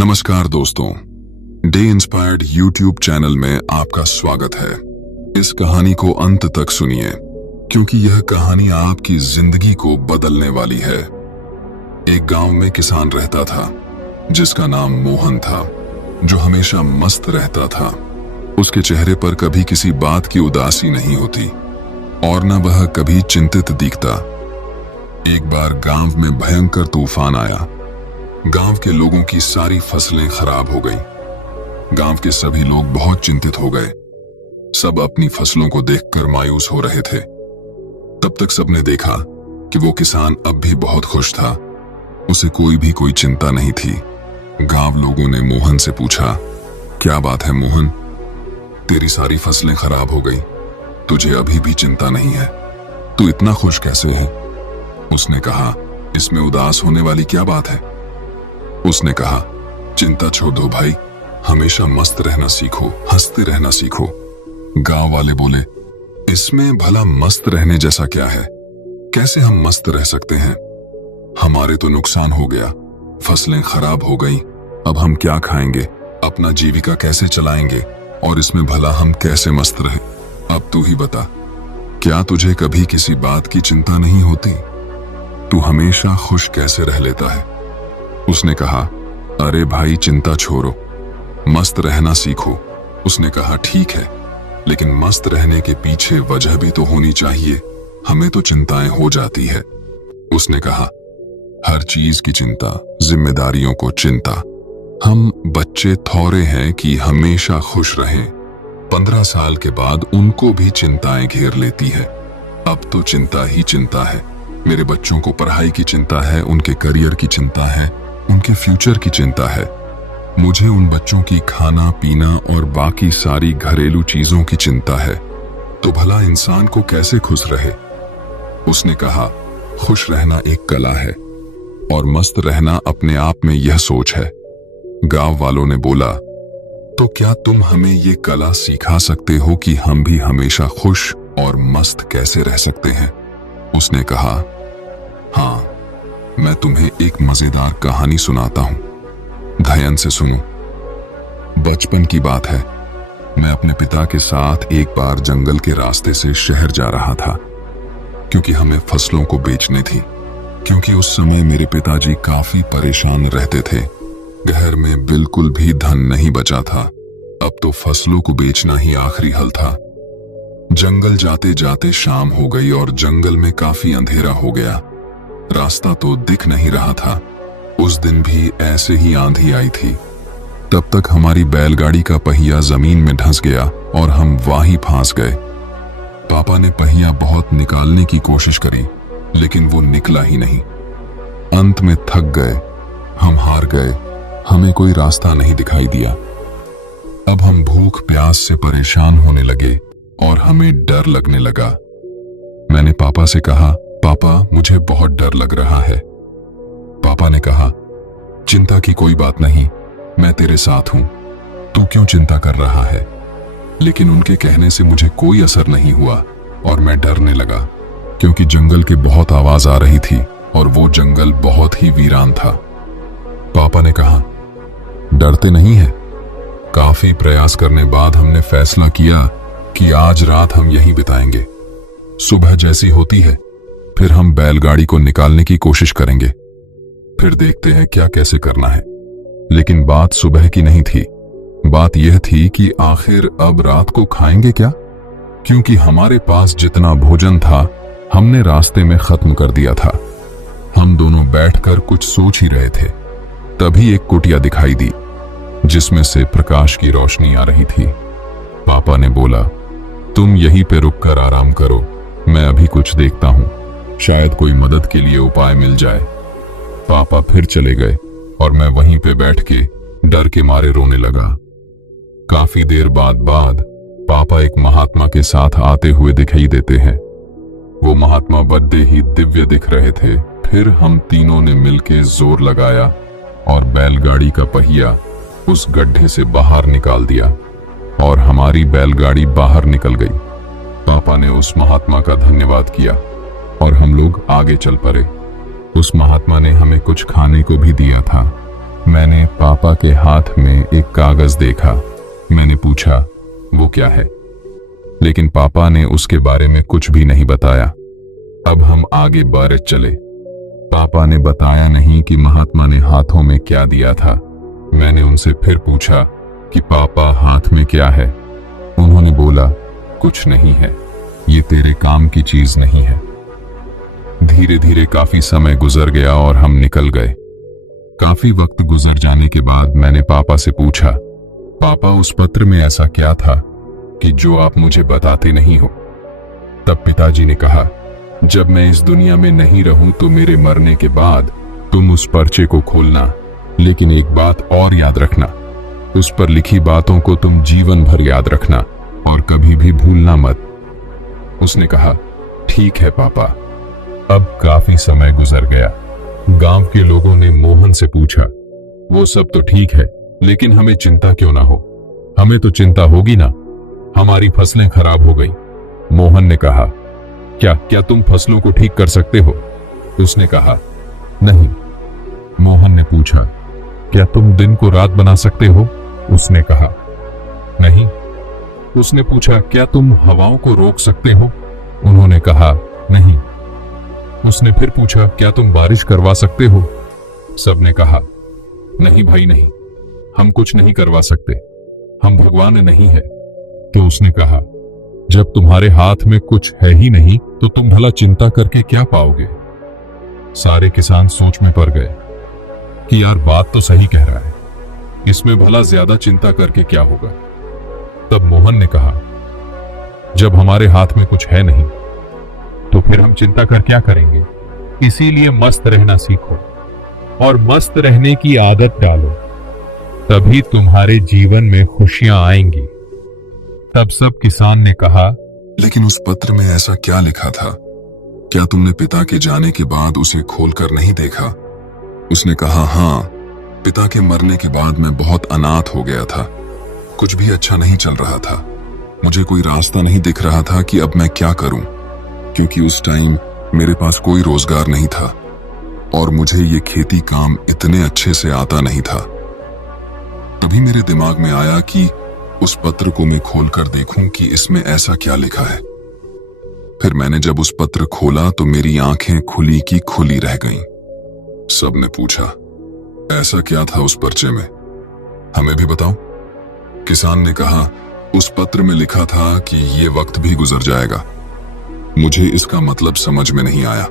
नमस्कार दोस्तों, day inspired YouTube channel में आपका स्वागत है। इस कहानी को अंत तक सुनिए क्योंकि यह कहानी आपकी जिंदगी को बदलने वाली है। एक गांव में किसान रहता था जिसका नाम मोहन था, जो हमेशा मस्त रहता था। उसके चेहरे पर कभी किसी बात की उदासी नहीं होती और न वह कभी चिंतित दिखता। एक बार गांव में भयंकर तूफान आया। गांव के लोगों की सारी फसलें खराब हो गईं। गांव के सभी लोग बहुत चिंतित हो गए। सब अपनी फसलों को देखकर मायूस हो रहे थे। तब तक सबने देखा कि वो किसान अब भी बहुत खुश था। उसे कोई चिंता नहीं थी। गांव लोगों ने मोहन से पूछा, क्या बात है मोहन, तेरी सारी फसलें खराब हो गई, तुझे अभी भी चिंता नहीं है? तू इतना खुश कैसे है? उसने कहा, इसमें उदास होने वाली क्या बात है? उसने कहा, चिंता छोड़ दो भाई, हमेशा मस्त रहना सीखो, हंसते रहना सीखो। गांव वाले बोले, इसमें भला मस्त रहने जैसा क्या है? कैसे हम मस्त रह सकते हैं? हमारे तो नुकसान हो गया, फसलें खराब हो गई, अब हम क्या खाएंगे, अपना जीविका कैसे चलाएंगे, और इसमें भला हम कैसे मस्त रहे? अब तू ही बता, क्या तुझे कभी किसी बात की चिंता नहीं होती? तू हमेशा खुश कैसे रह लेता है? उसने कहा, अरे भाई चिंता छोड़ो, मस्त रहना सीखो। उसने कहा, ठीक है, लेकिन मस्त रहने के पीछे वजह भी तो होनी चाहिए, हमें तो चिंताएं हो जाती है। उसने कहा, हर चीज की चिंता, जिम्मेदारियों को चिंता। हम बच्चे थोड़े हैं कि हमेशा खुश रहें। 15 साल के बाद उनको भी चिंताएं घेर लेती है। अब तो चिंता ही चिंता है। मेरे बच्चों को पढ़ाई की चिंता है, उनके करियर की चिंता है, उनके फ्यूचर की चिंता है। मुझे उन बच्चों की खाना पीना और बाकी सारी घरेलू चीजों की चिंता है। तो भला इंसान को कैसे खुश रहे? उसने कहा, खुश रहना एक कला है और मस्त रहना अपने आप में यह सोच है। गांव वालों ने बोला, तो क्या तुम हमें ये कला सिखा सकते हो कि हम भी हमेशा खुश और मस्त कैसे रह सकते हैं? उसने कहा, हाँ, मैं तुम्हें एक मजेदार कहानी सुनाता हूं, ध्यान से सुनो। बचपन की बात है। मैं अपने पिता के साथ एक बार जंगल के रास्ते से शहर जा रहा था क्योंकि हमें फसलों को बेचनी थी। क्योंकि उस समय मेरे पिताजी काफी परेशान रहते थे। घर में बिल्कुल भी धन नहीं बचा था। अब तो फसलों को बेचना ही आखिरी हल था। जंगल जाते जाते शाम हो गई और जंगल में काफी अंधेरा हो गया। रास्ता तो दिख नहीं रहा था। उस दिन भी ऐसे ही आंधी आई थी। तब तक हमारी बैलगाड़ी का पहिया जमीन में धंस गया और हम वहीं फंस गए। पापा ने पहिया बहुत निकालने की कोशिश करी, लेकिन वो निकला ही नहीं। अंत में थक गए, हम हार गए, हमें कोई रास्ता नहीं दिखाई दिया। अब हम भूख प्यास से परेशान होने लगे और हमें डर लगने लगा। मैंने पापा से कहा, पापा मुझे बहुत डर लग रहा है। पापा ने कहा, चिंता की कोई बात नहीं, मैं तेरे साथ हूं, तू क्यों चिंता कर रहा है? लेकिन उनके कहने से मुझे कोई असर नहीं हुआ और मैं डरने लगा क्योंकि जंगल की बहुत आवाज आ रही थी और वो जंगल बहुत ही वीरान था। पापा ने कहा, डरते नहीं है? काफी प्रयास करने बाद हमने फैसला किया कि आज रात हम यहीं बिताएंगे। सुबह जैसी होती है फिर हम बैलगाड़ी को निकालने की कोशिश करेंगे, फिर देखते हैं क्या कैसे करना है। लेकिन बात सुबह की नहीं थी। बात यह थी कि आखिर अब रात को खाएंगे क्या? क्योंकि हमारे पास जितना भोजन था हमने रास्ते में खत्म कर दिया था। हम दोनों बैठकर कुछ सोच ही रहे थे। तभी एक कुटिया दिखाई दी जिसमें से प्रकाश की रोशनी आ रही थी। पापा ने बोला, तुम यहीं पे रुककर आराम करो, मैं अभी कुछ देखता हूं, शायद कोई मदद के लिए उपाय मिल जाए। पापा फिर चले गए और मैं वहीं पे बैठ के डर के मारे रोने लगा। काफी देर बाद पापा एक महात्मा के साथ आते हुए दिखाई देते हैं। वो महात्मा बड़े ही दिव्य दिख रहे थे। फिर हम तीनों ने मिलके जोर लगाया और बैलगाड़ी का पहिया उस गड्ढे से बाहर निकाल दिया और हमारी बैलगाड़ी बाहर निकल गई। पापा ने उस महात्मा का धन्यवाद किया और हम लोग आगे चल पड़े। उस महात्मा ने हमें कुछ खाने को भी दिया था। मैंने पापा के हाथ में एक कागज देखा। मैंने पूछा, वो क्या है? लेकिन पापा ने उसके बारे में कुछ भी नहीं बताया। अब हम आगे बढ़ चले। पापा ने बताया नहीं कि महात्मा ने हाथों में क्या दिया था। मैंने उनसे फिर पूछा कि पापा हाथ में क्या है? उन्होंने बोला, कुछ नहीं है, ये तेरे काम की चीज नहीं है। धीरे धीरे काफी समय गुजर गया और हम निकल गए। काफी वक्त गुजर जाने के बाद मैंने पापा से पूछा, पापा उस पत्र में ऐसा क्या था कि जो आप मुझे बताते नहीं हो? तब पिताजी ने कहा, जब मैं इस दुनिया में नहीं रहूं तो मेरे मरने के बाद तुम उस पर्चे को खोलना, लेकिन एक बात और याद रखना, उस पर लिखी बातों को तुम जीवन भर याद रखना और कभी भी भूलना मत। उसने कहा, ठीक है पापा। अब काफी समय गुजर गया। गांव के लोगों ने मोहन से पूछा, वो सब तो ठीक है, लेकिन हमें चिंता क्यों ना हो? हमें तो चिंता होगी ना, हमारी फसलें खराब हो गई। मोहन ने कहा, क्या तुम फसलों को ठीक कर सकते हो? उसने कहा, नहीं। मोहन ने पूछा, क्या तुम दिन को रात बना सकते हो? उसने कहा, नहीं। उसने पूछा, क्या तुम हवाओं को रोक सकते हो? उन्होंने कहा, नहीं। उसने फिर पूछा, क्या तुम बारिश करवा सकते हो? सबने कहा, नहीं भाई नहीं, हम कुछ नहीं करवा सकते, हम भगवान नहीं है। तो उसने कहा, जब तुम्हारे हाथ में कुछ है ही नहीं तो तुम भला चिंता करके क्या पाओगे? सारे किसान सोच में पड़ गए कि यार बात तो सही कह रहा है, इसमें भला ज्यादा चिंता करके क्या होगा। तब मोहन ने कहा, जब हमारे हाथ में कुछ है नहीं तो फिर हम चिंता कर क्या करेंगे? इसीलिए मस्त रहना सीखो और मस्त रहने की आदत डालो, तभी तुम्हारे जीवन में खुशियां आएंगी। तब सब किसान ने कहा, लेकिन उस पत्र में ऐसा क्या लिखा था? क्या तुमने पिता के जाने के बाद उसे खोलकर नहीं देखा? उसने कहा, हाँ, पिता के मरने के बाद मैं बहुत अनाथ हो गया था, कुछ भी अच्छा नहीं चल रहा था, मुझे कोई रास्ता नहीं दिख रहा था कि अब मैं क्या करूं, क्योंकि उस टाइम मेरे पास कोई रोजगार नहीं था और मुझे ये खेती काम इतने अच्छे से आता नहीं था। तभी मेरे दिमाग में आया कि उस पत्र को मैं खोलकर देखूं कि इसमें ऐसा क्या लिखा है। फिर मैंने जब उस पत्र खोला तो मेरी आंखें खुली की खुली रह गईं। सबने पूछा, ऐसा क्या था उस पर्चे में, हमें भी बताओ। किसान ने कहा, उस पत्र में लिखा था कि ये वक्त भी गुजर जाएगा। मुझे इसका मतलब समझ में नहीं आया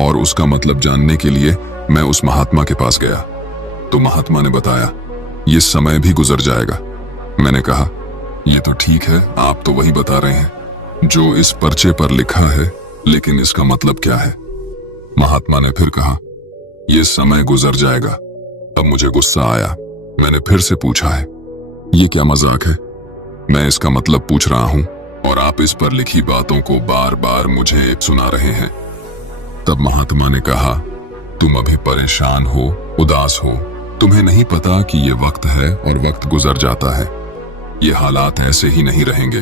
और उसका मतलब जानने के लिए मैं उस महात्मा के पास गया तो महात्मा ने बताया, ये समय भी गुजर जाएगा। मैंने कहा, ये तो ठीक है, आप तो वही बता रहे हैं जो इस पर्चे पर लिखा है, लेकिन इसका मतलब क्या है? महात्मा ने फिर कहा, ये समय गुजर जाएगा। अब मुझे गुस्सा आया। मैंने फिर से पूछा है, ये क्या मजाक है? मैं इसका मतलब पूछ रहा हूं और आप इस पर लिखी बातों को बार बार मुझे सुना रहे हैं। तब महात्मा ने कहा, तुम अभी परेशान हो, उदास हो, तुम्हें नहीं पता कि ये वक्त है और वक्त गुजर जाता है। ये हालात ऐसे ही नहीं रहेंगे,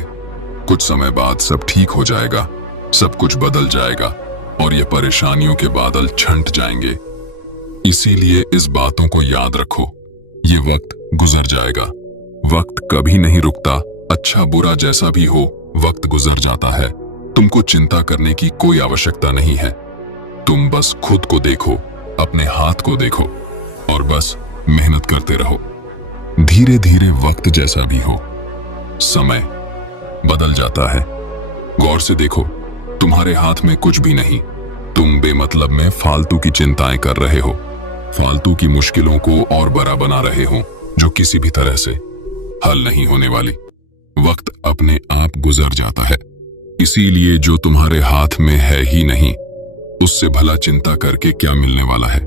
कुछ समय बाद सब ठीक हो जाएगा, सब कुछ बदल जाएगा और ये परेशानियों के बादल छंट जाएंगे। इसीलिए इस बातों को याद रखो, ये वक्त गुजर जाएगा, वक्त कभी नहीं रुकता, अच्छा बुरा जैसा भी हो वक्त गुजर जाता है। तुमको चिंता करने की कोई आवश्यकता नहीं है, तुम बस खुद को देखो, अपने हाथ को देखो और बस मेहनत करते रहो। धीरे धीरे वक्त जैसा भी हो, समय बदल जाता है। गौर से देखो, तुम्हारे हाथ में कुछ भी नहीं, तुम बेमतलब में फालतू की चिंताएं कर रहे हो, फालतू की मुश्किलों को और बड़ा बना रहे हो जो किसी भी तरह से हल नहीं होने वाली। वक्त अपने आप गुजर जाता है, इसीलिए जो तुम्हारे हाथ में है ही नहीं उससे भला चिंता करके क्या मिलने वाला है।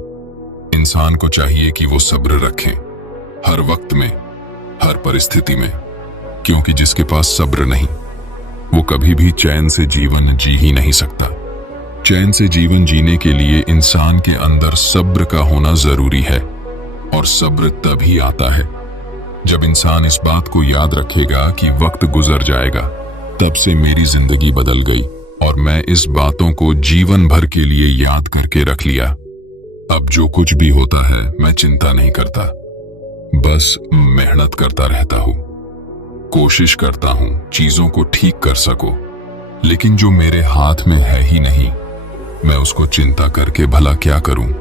इंसान को चाहिए कि वो सब्र रखें हर वक्त में, हर परिस्थिति में, क्योंकि जिसके पास सब्र नहीं वो कभी भी चैन से जीवन जी ही नहीं सकता। चैन से जीवन जीने के लिए इंसान के अंदर सब्र का होना जरूरी है और सब्र तभी आता है जब इंसान इस बात को याद रखेगा कि वक्त गुजर जाएगा। तब से मेरी जिंदगी बदल गई और मैं इस बातों को जीवन भर के लिए याद करके रख लिया। अब जो कुछ भी होता है मैं चिंता नहीं करता, बस मेहनत करता रहता हूं, कोशिश करता हूं चीजों को ठीक कर सकूं। लेकिन जो मेरे हाथ में है ही नहीं, मैं उसको चिंता करके भला क्या करूं।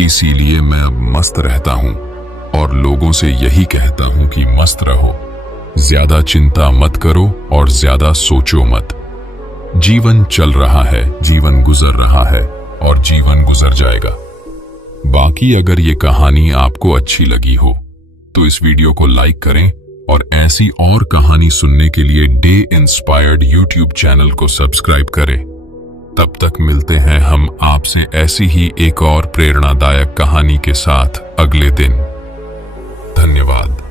इसीलिए मैं अब मस्त रहता हूं और लोगों से यही कहता हूं कि मस्त रहो, ज्यादा चिंता मत करो और ज्यादा सोचो मत। जीवन चल रहा है, जीवन गुजर रहा है और जीवन गुजर जाएगा। बाकी अगर ये कहानी आपको अच्छी लगी हो तो इस वीडियो को लाइक करें और ऐसी और कहानी सुनने के लिए डे इंस्पायर्ड यूट्यूब चैनल को सब्सक्राइब करें। तब तक मिलते हैं हम आपसे ऐसी ही एक और प्रेरणादायक कहानी के साथ अगले दिन। धन्यवाद।